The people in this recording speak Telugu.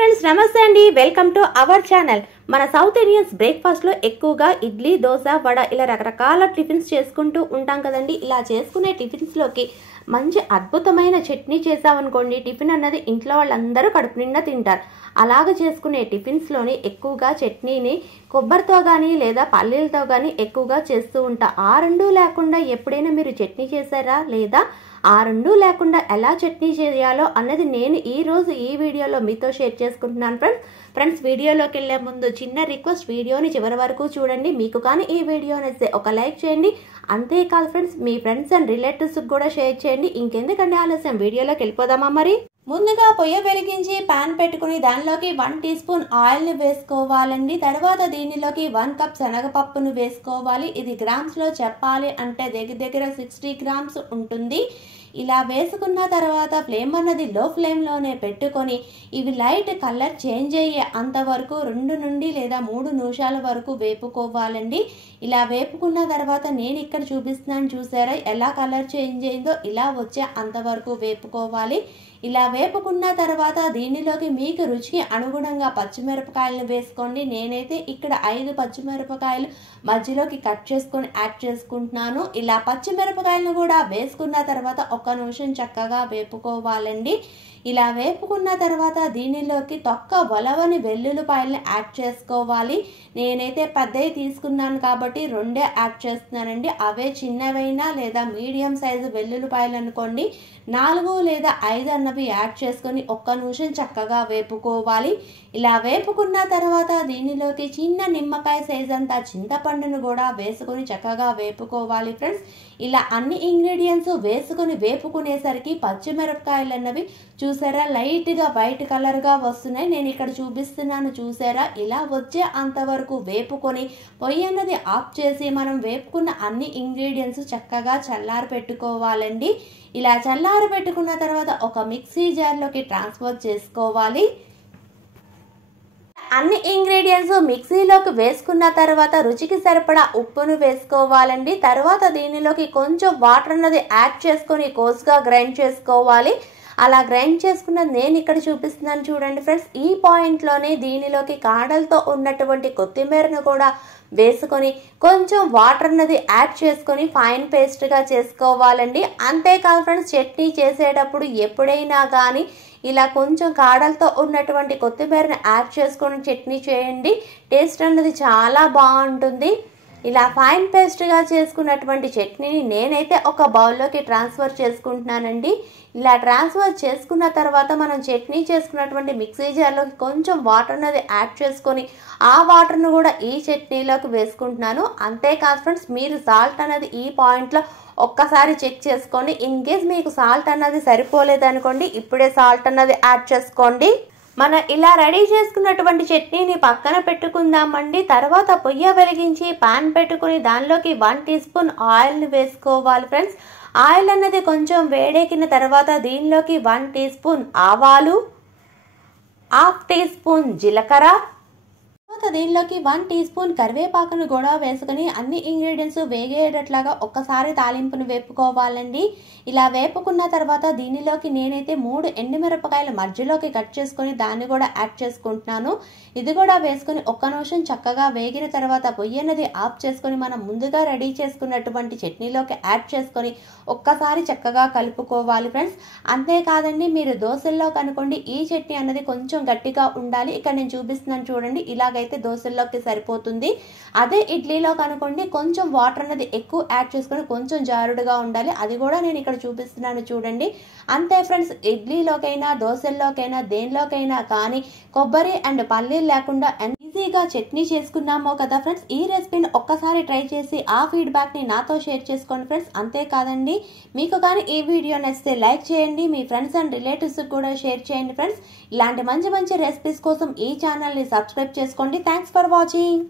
ఫ్రెండ్స్ నమస్తే అండి వెల్కమ్ టు అవర్ ఛానల్ మన సౌత్ ఇండియన్స్ బ్రేక్ఫాస్ట్ లో ఎక్కువగా ఇడ్లీ దోశ వడ ఇలా రకరకాల టిఫిన్స్ చేసుకుంటూ ఉంటాం కదండి ఇలా చేసుకునే టిఫిన్స్ లోకి మంచి అద్భుతమైన చట్నీ చేసామనుకోండి టిఫిన్ అన్నది ఇంట్లో వాళ్ళందరూ కడుపు నిండా తింటారు అలాగ చేసుకునే టిఫిన్స్ లోని ఎక్కువగా చట్నీని కొబ్బరితో గానీ లేదా పల్లీలతో గానీ ఎక్కువగా చేస్తూ ఉంటా ఆ రెండు లేకుండా ఎప్పుడైనా మీరు చట్నీ చేశారా లేదా ఆ రెండు లేకుండా ఎలా చట్నీ చేయాలో అన్నది నేను ఈ రోజు ఈ వీడియోలో మీతో షేర్ చేసుకుంటున్నాను ఫ్రెండ్స్ వీడియోలోకి వెళ్ళే ముందు చిన్న రిక్వెస్ట్ వీడియోని చివరి వరకు చూడండి మీకు కానీ ఈ వీడియో నచ్చితే ఒక లైక్ చేయండి అంతేకాదు friends me friends and relatives కూడా షేర్ చేయండి ఇంకెందుకంటే ఆలస్యం వీడియోలోకి వెళ్ళిపోదామా మరి ముందుగా పొయ్యి వెలిగించి పాన్ పెట్టుకుని దానిలోకి 1 టీ స్పూన్ ఆయిల్ ని వేసుకోవాలండి తర్వాత దీనిలోకి 1 కప్ శనగపప్పును వేసుకోవాలి ఇది గ్రామ్స్ లో చెప్పాలి అంటే దగ్గర 60 గ్రామ్స్ ఉంటుంది ఇలా వేసుకున్న తర్వాత ఫ్లేమ్ అన్నది లో ఫ్లేమ్ లోనే పెట్టుకొని ఇవి లైట్ కలర్ చేంజ్ అయ్యే అంతవరకు 2 నుండి లేదా 3 నిమిషాల వరకు వేపుకోవాలండి ఇలా వేపుకున్న తర్వాత నేను ఇక్కడ చూపిస్తున్నాను చూసారా ఎలా కలర్ చేంజ్ అయిందో ఇలా వచ్చే అంతవరకు వేపుకోవాలి ఇలా వేపుకున్న తర్వాత దీనిలోకి మీకు రుచికి అనుగుణంగా పచ్చిమిరపకాయలను వేసుకోండి నేనైతే ఇక్కడ 5 పచ్చిమిరపకాయలు మధ్యలోకి కట్ చేసుకొని యాడ్ చేసుకుంటున్నాను ఇలా పచ్చిమిరపకాయలను కూడా వేసుకున్న తర్వాత 1 నిమిషం చక్కగా వేపుకోవాలండి ఇలా వేపుకున్న తర్వాత దీనిలోకి తొక్క బొలవని వెల్లుల్లిపాయలను యాడ్ చేసుకోవాలి నేనైతే పెద్దవి తీసుకున్నాను కాబట్టి 2 యాడ్ చేస్తున్నానండి అవే చిన్నవైనా లేదా మీడియం సైజు వెల్లుల్లిపాయలు అనుకోండి 4 లేదా 5 అన్నవి యాడ్ చేసుకొని 1 నిమిషం చక్కగా వేపుకోవాలి ఇలా వేపుకున్న తర్వాత దీనిలోకి చిన్న నిమ్మకాయ సైజ్ అంతా చింతపండును కూడా వేసుకొని చక్కగా వేపుకోవాలి ఫ్రెండ్స్ ఇలా అన్ని ఇంగ్రీడియంట్స్ వేసుకొని వేపుకునేసరికి పచ్చిమిరపకాయలు అన్నవి చూసారా లైట్ గా వైట్ కలర్ గా వస్తున్నాయి నేను ఇక్కడ చూపిస్తున్నాను చూసారా ఇలా వచ్చే అంతవరకు వేపుకొని పొయ్యి అన్నది ఆఫ్ చేసి మనం వేపుకున్న అన్ని ఇంగ్రీడియంట్స్ చక్కగా చల్లారి పెట్టుకోవాలండి ఇలా చల్లారి పెట్టుకున్న తర్వాత ఒక మిక్సీ జార్లోకి ట్రాన్స్ఫర్ చేసుకోవాలి అన్ని ఇంగ్రీడియంట్స్ మిక్సీలోకి వేసుకున్న తర్వాత రుచికి సరిపడా ఉప్పును వేసుకోవాలండి తర్వాత దీనిలోకి కొంచెం వాటర్ అన్నది యాడ్ చేసుకొని కోర్స్గా గ్రైండ్ చేసుకోవాలి అలా గ్రైండ్ చేసుకున్నది నేను ఇక్కడ చూపిస్తున్నాను చూడండి ఫ్రెండ్స్ ఈ పాయింట్లోనే దీనిలోకి కాడలతో ఉన్నటువంటి కొత్తిమీరను కూడా వేసుకొని కొంచెం వాటర్ అన్నది యాడ్ చేసుకొని ఫైన్ పేస్ట్గా చేసుకోవాలండి అంతేకాదు ఫ్రెండ్స్ చట్నీ చేసేటప్పుడు ఎప్పుడైనా కానీ ఇలా కొంచెం కాడలతో ఉన్నటువంటి కొత్తిమీరను యాడ్ చేసుకొని చట్నీ చేయండి టేస్ట్ అన్నది చాలా బాగుంటుంది ఇలా ఫైన్ పేస్ట్గా చేసుకున్నటువంటి చట్నీని నేనైతే ఒక బౌల్లోకి ట్రాన్స్ఫర్ చేసుకుంటున్నానండి ఇలా ట్రాన్స్ఫర్ చేసుకున్న తర్వాత మనం చట్నీ చేసుకున్నటువంటి మిక్సీ జార్లోకి కొంచెం వాటర్ అనేది యాడ్ చేసుకొని ఆ వాటర్ను కూడా ఈ చట్నీలోకి వేసుకుంటున్నాను అంతేకాదు ఫ్రెండ్స్ మీరు సాల్ట్ అనేది ఈ పాయింట్లో ఒక్కసారి చెక్ చేసుకోండి ఇన్ కేస్ మీకు సాల్ట్ అన్నది సరిపోలేదనుకోండి ఇప్పుడే సాల్ట్ అన్నది యాడ్ చేసుకోండి మనం ఇలా రెడీ చేసుకున్నటువంటి చట్నీని పక్కన పెట్టుకుందామండి తర్వాత పొయ్యి వెలిగించి పాన్ పెట్టుకుని దానిలోకి 1 టీ స్పూన్ ఆయిల్ని వేసుకోవాలి ఫ్రెండ్స్ ఆయిల్ అన్నది కొంచెం వేడెక్కిన తర్వాత దీనిలోకి 1 టీ స్పూన్ ఆవాలు 1/2 టీ స్పూన్ జీలకర్ర తర్వాత దీనిలోకి 1 టీ స్పూన్ కరివేపాకును కూడా వేసుకుని అన్ని ఇంగ్రీడియంట్స్ వేగేటట్లాగా ఒక్కసారి తాలింపును వేపుకోవాలండి ఇలా వేపుకున్న తర్వాత దీనిలోకి నేనైతే 3 ఎండుమిరపకాయలు మధ్యలోకి కట్ చేసుకొని దాన్ని కూడా యాడ్ చేసుకుంటున్నాను ఇది కూడా వేసుకొని 1 నిమిషం చక్కగా వేగిన తర్వాత పొయ్యి అనేది ఆఫ్ చేసుకొని మనం ముందుగా రెడీ చేసుకున్నటువంటి చట్నీలోకి యాడ్ చేసుకొని ఒక్కసారి చక్కగా కలుపుకోవాలి ఫ్రెండ్స్ అంతేకాదండి మీరు దోశల్లో కనుకోండి ఈ చట్నీ అన్నది కొంచెం గట్టిగా ఉండాలి ఇక్కడ నేను చూపిస్తున్నాను చూడండి ఇలాగైతే దోశల్లోకి సరిపోతుంది అదే ఇడ్లీలో కనుకోండి కొంచెం వాటర్ అనేది ఎక్కువ యాడ్ చేసుకొని కొంచెం జారుడుగా ఉండాలి అది కూడా నేను ఇక్కడ చూపిస్తున్నాను చూడండి అంతే ఫ్రెండ్స్ ఇడ్లీలోకైనా దోశల్లోకైనా దేనిలోకైనా కానీ కొబ్బరి అండ్ పల్లీలు లేకుండా ఈజీగా చట్నీ చేసుకున్నామో కదా ఫ్రెండ్స్ ఈ రెసిపీని ఒక్కసారి ట్రై చేసి ఆ ఫీడ్బ్యాక్ ని నాతో షేర్ చేసుకోండి ఫ్రెండ్స్ అంతేకాదండి మీకు కానీ ఈ వీడియో నచ్చితే లైక్ చేయండి మీ ఫ్రెండ్స్ అండ్ రిలేటివ్స్ కూడా షేర్ చేయండి ఫ్రెండ్స్ ఇలాంటి మంచి రెసిపీస్ కోసం ఈ ఛానల్ ని సబ్స్క్రైబ్ చేసుకోండి థ్యాంక్స్ ఫర్ వాచింగ్